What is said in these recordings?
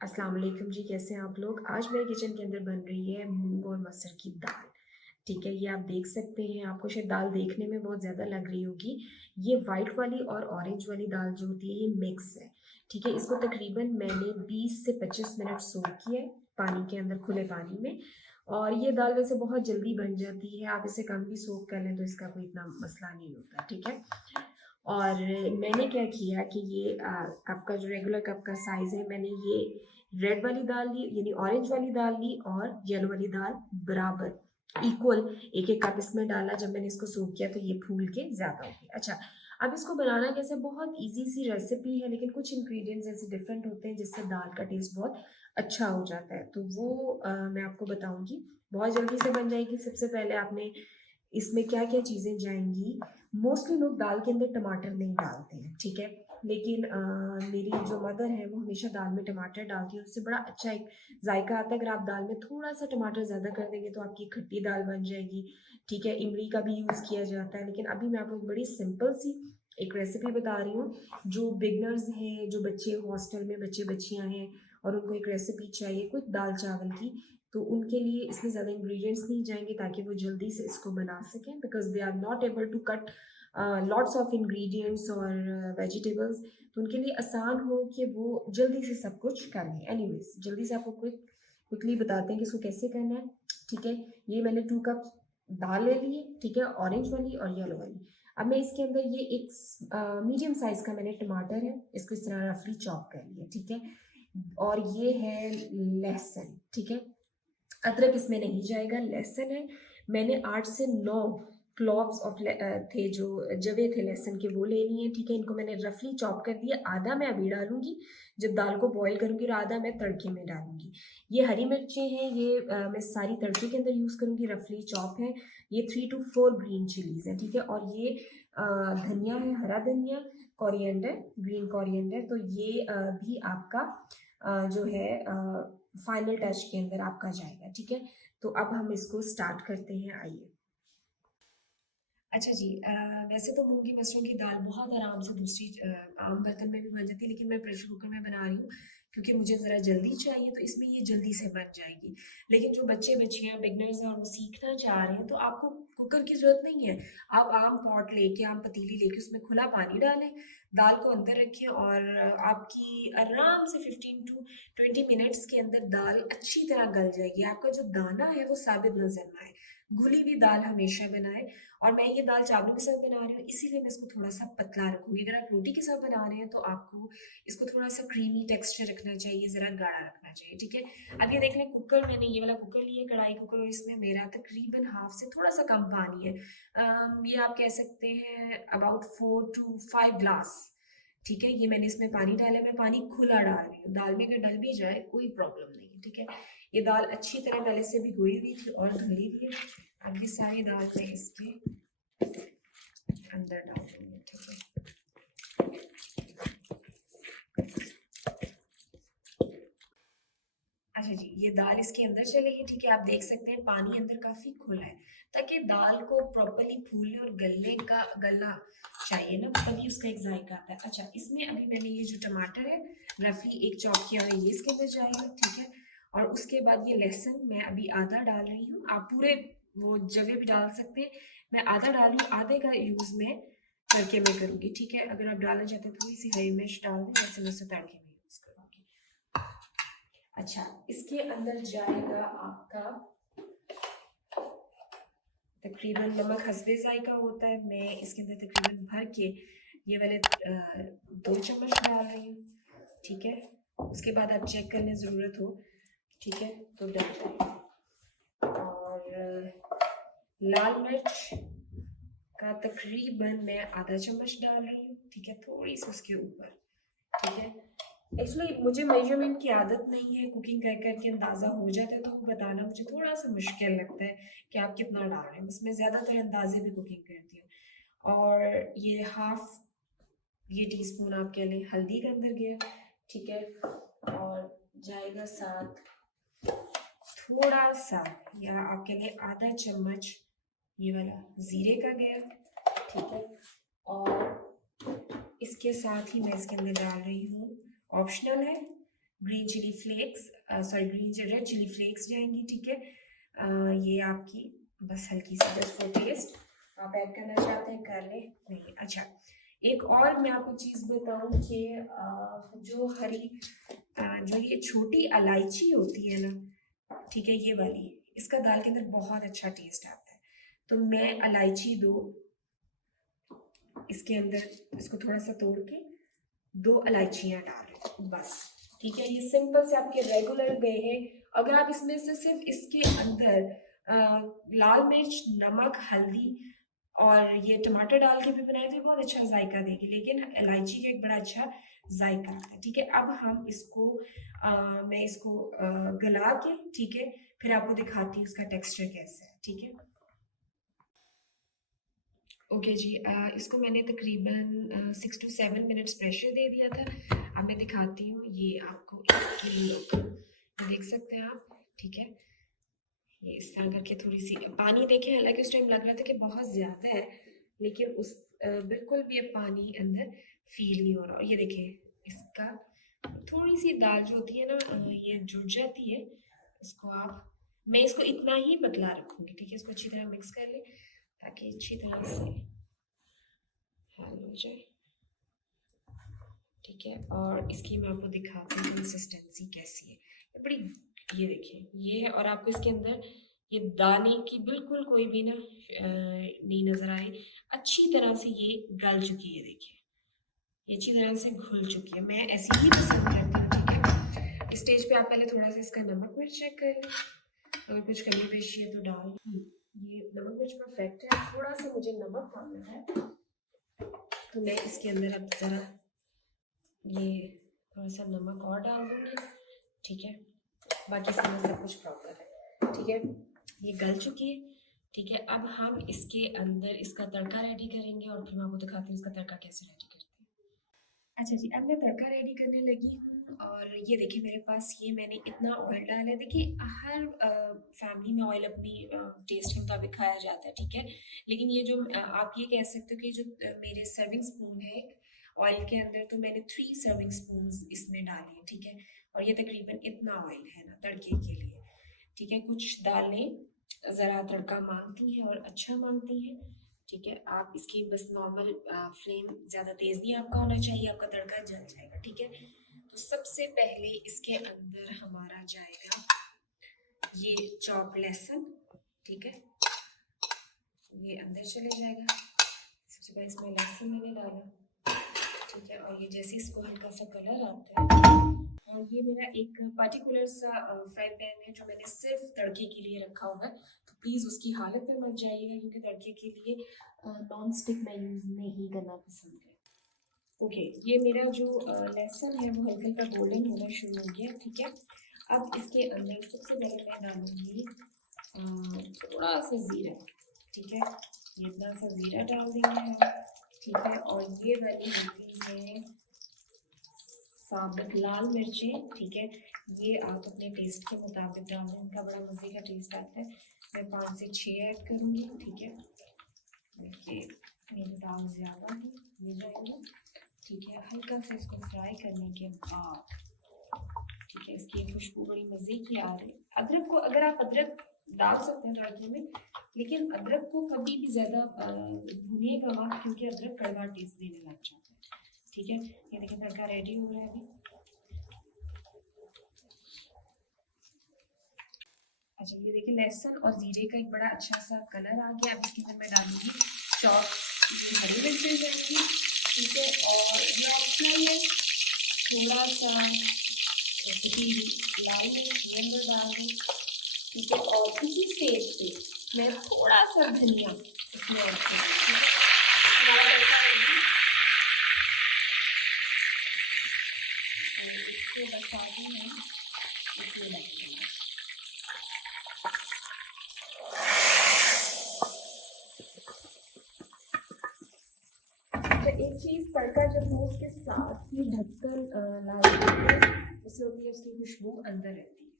अस्सलाम वालेकुम जी, कैसे हैं आप लोग। आज मेरे किचन के अंदर बन रही है मूंग और मसर की दाल। ठीक है, ये आप देख सकते हैं, आपको शायद दाल देखने में बहुत ज़्यादा लग रही होगी। ये वाइट वाली और ऑरेंज वाली दाल जो होती है ये मिक्स है। ठीक है, इसको तकरीबन मैंने 20 से 25 मिनट सोक किया है पानी के अंदर, खुले पानी में। और ये दाल वैसे बहुत जल्दी बन जाती है, आप इसे कम भी सोक कर लें तो इसका कोई इतना मसला नहीं होता। ठीक है, और मैंने क्या किया कि ये कप का जो रेगुलर कप का साइज़ है, मैंने ये रेड वाली दाल ली, यानी ऑरेंज वाली दाल ली और येलो वाली दाल बराबर इक्वल एक एक कप इसमें डाला। जब मैंने इसको सोक किया तो ये फूल के ज़्यादा हो गया। अच्छा, अब इसको बनाना कैसे, बहुत इजी सी रेसिपी है, लेकिन कुछ इंग्रेडिएंट्स ऐसे डिफरेंट होते हैं जिससे दाल का टेस्ट बहुत अच्छा हो जाता है, तो वो मैं आपको बताऊंगी। बहुत जल्दी से बन जाएगी। सबसे पहले आपने इसमें क्या क्या चीज़ें जाएंगी। मोस्टली लोग दाल के अंदर टमाटर नहीं डालते हैं, ठीक है, लेकिन मेरी जो मदर है वो हमेशा दाल में टमाटर डालती है, उससे बड़ा अच्छा एक जायका आता है। अगर आप दाल में थोड़ा सा टमाटर ज़्यादा कर देंगे तो आपकी खट्टी दाल बन जाएगी। ठीक है, इमली का भी यूज़ किया जाता है, लेकिन अभी मैं आपको एक बड़ी सिंपल सी एक रेसिपी बता रही हूँ। जो बिगनर्स हैं, जो बच्चे हॉस्टल में बच्चे बच्चियाँ हैं और उनको एक रेसिपी चाहिए कुछ दाल चावल की, तो उनके लिए इसमें ज़्यादा इंग्रेडिएंट्स नहीं जाएंगे ताकि वो जल्दी से इसको बना सकें, because they are not able to cut lots of ingredients और वेजिटेबल्स। तो उनके लिए आसान हो कि वो जल्दी से सब कुछ कर लें। एनीवेज, जल्दी से आपको क्विकली बताते हैं कि इसको कैसे करना है। ठीक है, ये मैंने 2 कप दाल ले ली है, ठीक है, ऑरेंज वाली और येलो वाली। अब मैं इसके अंदर ये एक मीडियम साइज का मैंने टमाटर है, इसको इस तरह रफली चॉप कर लिया। ठीक है, और ये है लहसुन। ठीक है, अदरक इसमें नहीं जाएगा, लहसुन है। मैंने 8 से 9 क्लॉव्स ऑफ थे, जो जवे थे लहसुन के, वो ले लिए हैं। ठीक है, इनको मैंने रफली चॉप कर दिया। आधा मैं अभी डालूंगी जब दाल को बॉईल करूंगी, और आधा मैं तड़के में डालूंगी। ये हरी मिर्चें हैं, ये मैं सारी तड़के के अंदर यूज़ करूंगी, रफली चॉप है। ये 3 to 4 ग्रीन चिलीज है। ठीक है, और ये धनिया है, हरा धनिया, कोरिएंडर, ग्रीन कोरिएंडर। तो ये भी आपका जो है फाइनल टच के अंदर आपका जाएगा। ठीक है, तो अब हम इसको स्टार्ट करते हैं, आइए। अच्छा जी, वैसे तो मूंगी मसरों की दाल बहुत आराम से दूसरी आम बर्तन में भी बन जाती है, लेकिन मैं प्रेशर कुकर में बना रही हूँ क्योंकि मुझे ज़रा जल्दी चाहिए, तो इसमें ये जल्दी से बन जाएगी। लेकिन जो बच्चे बच्चियाँ बिगनर्स हैं और वो सीखना चाह रहे हैं, तो आपको कुकर की ज़रूरत नहीं है। आप आम पॉट लेके, आम पतीली लेके उसमें खुला पानी डालें, दाल को अंदर रखें, और आपकी आराम से 15 to 20 मिनट्स के अंदर दाल अच्छी तरह गल जाएगी। आपका जो दाना है वो साबित नजर ना आए। घुली हुई दाल हमेशा बनाएं। और मैं ये दाल चावलों के साथ बना रही हूँ, इसीलिए मैं इसको थोड़ा सा पतला रखूंगी। अगर आप रोटी के साथ बना रहे हैं तो आपको इसको थोड़ा सा क्रीमी टेक्सचर रखना चाहिए, ज़रा गाढ़ा रखना चाहिए। ठीक है, अब ये देख लें, कुकर मैंने ये वाला कुकर लिया, कढ़ाई कुकर, और इसमें मेरा तकरीबन हाफ से थोड़ा सा कम पानी है। ये आप कह सकते हैं अबाउट 4 to 5 ग्लास। ठीक है, ये मैंने इसमें पानी डाला है, मैं पानी खुला डाल रही हूँ, दाल में अगर डल भी जाए कोई प्रॉब्लम नहीं है। ठीक है, ये दाल अच्छी तरह पहले से भिगोई हुई थी और धुली हुई है। अब ये सारी दाल मैं इसके अंदर डाल दूंगी। ठीक है, अच्छा जी, ये दाल इसके अंदर चलेगी। ठीक है, आप देख सकते हैं पानी अंदर काफी खुला है, ताकि दाल को प्रॉपरली फूलने और गलना चाहिए ना, तभी उसका एक जायका आता है। अच्छा, इसमें अभी मैंने ये जो टमाटर है रफली एक चॉप किया हुआ, ये इसके अंदर जाएगा। ठीक है, और उसके बाद ये लहसुन मैं अभी आधा डाल रही हूँ, आप पूरे वो जवे भी डाल सकते हैं। मैं आधा डालू, आधे का यूज मैं तड़के में करूंगी। ठीक है, अगर आप डालना चाहते हैं थोड़ी सी हरी मिर्च डाल दें, वैसे मैं उसे तड़के में यूज करूंगी। अच्छा, इसके अंदर जाएगा आपका तकरीबन नमक हस्बे जायका होता है, मैं इसके अंदर तकरीबन भर के ये वाले 2 चम्मच डाल रही हूँ। ठीक है, उसके बाद आप चेक करने ज़रूरत हो, ठीक है, तो डाल दें। और लाल मिर्च का तकरीबन मैं आधा चम्मच डाल रही हूँ। ठीक है, थोड़ी सी उसके ऊपर। ठीक है, एक्चुअली मुझे मेजरमेंट की आदत नहीं है, कुकिंग कर करके अंदाज़ा हो जाता है, तो बताना मुझे थोड़ा सा मुश्किल लगता है कि आप कितना डाल रहे हैं। बस मैं ज़्यादातर अंदाजे भी कुकिंग करती हूँ। और ये हाफ ये टीस्पून आप कह लें हल्दी के अंदर गया। ठीक है, और जाएगा साथ थोड़ा सा, या आप कह लें आधा चम्मच ये वाला ज़ीरे का गया। ठीक है, और इसके साथ ही मैं इसके अंदर डाल रही हूँ, ऑप्शनल है, green chilli flakes, sorry green red chilli flakes जाएंगी, ठीक है। ये आपकी बस हल्की सी जस्ट फॉर टेस्ट, आप ऐड करना चाहते हैं कर लें, नहीं अच्छा। एक और मैं आपको चीज़ बताऊं कि जो ये छोटी इलायची होती है ना, ठीक है, ये वाली, इसका दाल के अंदर बहुत अच्छा टेस्ट आता है। तो मैं इलायची इसके अंदर इसको थोड़ा सा तोड़ के 2 इलायचियां डाल बस, ठीक है। ये सिंपल से आपके रेगुलर गए हैं। अगर आप इसमें से सिर्फ इसके अंदर लाल मिर्च, नमक, हल्दी और ये टमाटर डाल के भी बनाए तो बहुत अच्छा जायका देगी, लेकिन इलायची का एक बड़ा अच्छा जायका आता है, ठीक है। अब हम इसको मैं इसको गला के, ठीक है, फिर आपको दिखाती हूँ इसका टेक्सचर कैसा है, ठीक है। ओके जी, इसको मैंने तकरीबन 6 to 7 मिनट्स प्रेशर दे दिया था। अब मैं दिखाती हूँ ये आपको इसकी लुक, देख सकते हैं आप, ठीक है। ये इस तरह करके थोड़ी सी पानी देखें, हालांकि उस टाइम लग रहा था कि बहुत ज़्यादा है, लेकिन बिल्कुल भी अब पानी अंदर फील नहीं हो रहा। और ये देखें इसका थोड़ी सी दाल जो होती है ना, ये जुड़ जाती है। इसको आप, मैं इसको इतना ही पतला रखूँगी, ठीक है। इसको अच्छी तरह मिक्स कर लें ताकि अच्छी तरह से हल हो जाए, ठीक है। और इसकी मैं आपको दिखाती हूँ कंसिस्टेंसी कैसी है, ये बड़ी, ये देखिए ये है। और आपको इसके अंदर ये दाने की बिल्कुल कोई भी ना नहीं नजर आ रही, अच्छी तरह से ये गल चुकी है, देखिए ये अच्छी तरह से घुल चुकी है। मैं ऐसी ही पसंद करती हूँ, ठीक है। इस स्टेज पे आप पहले थोड़ा सा इसका नमक मिर्च चेक कर लें, अगर कुछ कमी पेशी है तो डाल। ये नमक मिर्च परफेक्ट है, थोड़ा सा मुझे नमक डालना है, तो मैं इसके अंदर अब ज़रा ये थोड़ा सा नमक और डाल दूँगी, ठीक है। बाकी समय सब कुछ प्रॉपर है, ठीक है। ये गल चुकी है, ठीक है। अब हम इसके अंदर इसका तड़का रेडी करेंगे और फिर मैं आपको दिखाती हूँ इसका तड़का कैसे रेडी करते हैं। अच्छा जी, अब मैं तड़का रेडी करने लगी हूँ और ये देखिए मेरे पास ये मैंने इतना ऑयल डाला है। देखिए हर फैमिली में ऑयल अपनी टेस्ट के मुताबिक खाया जाता है, ठीक है। लेकिन ये जो आप ये कह सकते हो कि जो मेरे सर्विंग स्पून है ऑयल के अंदर, तो मैंने 3 सर्विंग स्पून इसमें डाले हैं, ठीक है। और ये तकरीबन इतना ऑयल है ना तड़के के लिए, ठीक है। कुछ दालें ज़रा तड़का मांगती हैं और अच्छा मांगती हैं, ठीक है। आप इसकी बस नॉर्मल फ्लेम ज़्यादा तेज़ नहीं आपका होना चाहिए, आपका तड़का जल जाएगा, ठीक है। तो सबसे पहले इसके अंदर हमारा जाएगा ये चॉप लहसुन, ठीक है, ये अंदर चले जाएगा। सबसे पहले इसमें लहसुन मैंने डाला, ठीक है। और ये जैसे इसको हल्का सा कलर आता है, और ये मेरा एक पर्टिकुलर सा फ्राई पैन है जो मैंने सिर्फ तड़के के लिए रखा हुआ है, तो प्लीज़ उसकी हालत पे मत जाइएगा, क्योंकि तड़के के लिए नॉन स्टिक मैं यूज़ नहीं करना पसंद है। ओके, ये मेरा जो लहसुन है वो हल्का हल्का गोल्डन होना शुरू हो गया, ठीक है। अब इसके अंदर सबसे पहले मैं डालूंगी थोड़ा सा ज़ीरा, ठीक है। ये इतना सा ज़ीरा डाल देंगे हम, ठीक है। और ये वाली होती है साबुत लाल मिर्चें, ठीक है। ये आप अपने टेस्ट के मुताबिक डाल दें, इनका बड़ा मज़े का टेस्ट आता है। मैं 5 से 6 ऐड करूँगी, ठीक है। देखिए मेरी दाल ज़्यादा है, ये जाएगा, ठीक है। हल्का सा इसको फ्राई करने के बाद, ठीक है, इसकी खुशबू बड़ी मज़े की आ रही है। अदरक को, अगर आप अदरक डाल सकते हैं तड़के में, लेकिन अदरक को कभी भी ज़्यादा भूनिएगा मत, क्योंकि अदरक कड़वा टेस्ट देने लग जाता है, ठीक है। ये देखिए तड़का रेडी हो रहा है अभी। अच्छा, ये देखिए लहसुन और जीरे का एक बड़ा अच्छा सा कलर आ गया। अब इसके अंदर मैं डालूंगी चॉप हरी मिर्चें जाएंगी, ठीक है। और ये ऑप्शनल है, थोड़ा सा कुटी लाल मिर्च ये अंदर डाल दूँ, ठीक है। और इसी स्टेज पे मैं थोड़ा सा धनिया इसमें ऐड करूँगी, ठीक है। हमारा तड़का रेडी, तो इसको बस आगे हम इसमें डाल देंगे। एक चीज़, तड़का जब हो उसके साथ ही ढक्कन ला देते हैं, उससे होती है उसकी खुशबू अंदर रहती है।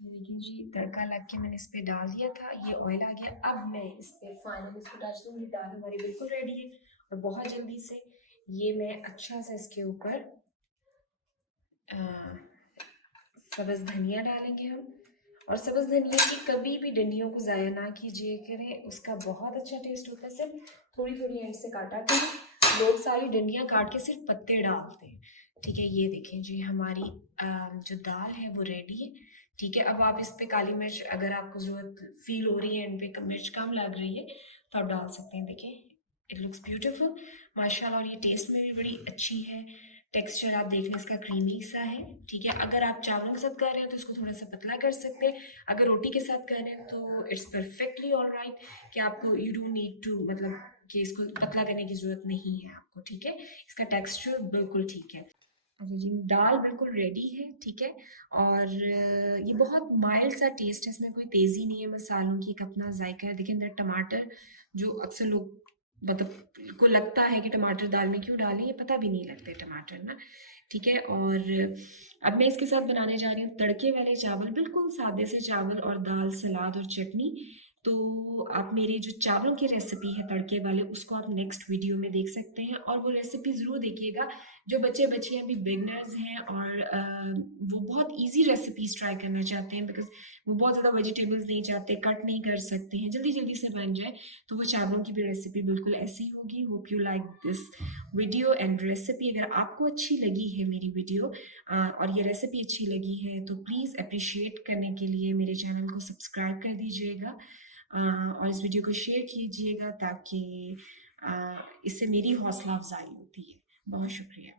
ये देखिए जी तड़का लग के मैंने इस पे डाल दिया था, ये ऑयल आ गया। अब मैं इस पे फाइनल इसको टच दूंगी, दाल हमारी बिल्कुल रेडी है। और बहुत जल्दी से ये मैं अच्छा सा इसके ऊपर सब्ज़ धनिया डालेंगे हम। और सब्ज़ धनिया की कभी भी डंडियों को ज़ाया ना कीजिए करें, उसका बहुत अच्छा टेस्ट होता है। सिर्फ थोड़ी थोड़ी एंड से काटा करें। लोग सारी डंडियाँ काट के सिर्फ पत्ते डालते हैं। ठीक है, ये देखें जी हमारी जो दाल है वो रेडी है। ठीक है, अब आप इस पे काली मिर्च अगर आपको ज़रूरत फील हो रही है, एंड पे मिर्च कम लग रही है तो आप डाल सकते हैं। देखें, इट लुक्स ब्यूटीफुल माशाल्लाह, और ये टेस्ट में भी बड़ी अच्छी है। टेक्सचर आप देख लें, इसका क्रीमी सा है। ठीक है, अगर आप चावलों के साथ कर रहे हैं तो इसको थोड़ा सा पतला कर सकते हैं। अगर रोटी के साथ कर रहे हैं तो इट्स परफेक्टली ऑल राइट, कि आपको यू डोंट नीड टू मतलब कि इसको पतला करने की ज़रूरत नहीं है आपको। ठीक है, इसका टेक्सचर बिल्कुल ठीक है। अच्छा जी, दाल बिल्कुल रेडी है। ठीक है, और ये बहुत माइल्ड सा टेस्ट है, इसमें कोई तेज़ी नहीं है मसालों की, एक अपना जायका है। देखिए अंदर टमाटर, जो अक्सर लोग मतलब को लगता है कि टमाटर दाल में क्यों डालें, ये पता भी नहीं लगते टमाटर ना। ठीक है, और अब मैं इसके साथ बनाने जा रही हूँ तड़के वाले चावल, बिल्कुल सादे से चावल और दाल, सलाद और चटनी। तो आप मेरी जो चावलों की रेसिपी है तड़के वाले, उसको आप नेक्स्ट वीडियो में देख सकते हैं, और वो रेसिपी ज़रूर देखिएगा। जो बच्चे बच्चियाँ भी बिगनर्स हैं और वो बहुत इजी रेसिपीज़ ट्राई करना चाहते हैं, बिकॉज़ वो बहुत ज़्यादा वेजिटेबल्स नहीं चाहते, कट नहीं कर सकते हैं, जल्दी-जल्दी से बन जाए, तो वो चावलों की भी रेसिपी बिल्कुल ऐसी होगी। Hope you like this video and recipe. अगर आपको अच्छी लगी है मेरी वीडियो और ये रेसिपी अच्छी लगी है, तो प्लीज़ एप्रिशिएट करने के लिए मेरे चैनल को सब्सक्राइब कर दीजिएगा, और इस वीडियो को शेयर कीजिएगा, ताकि इससे मेरी हौसला अफजाई होती है। बहुत शुक्रिया।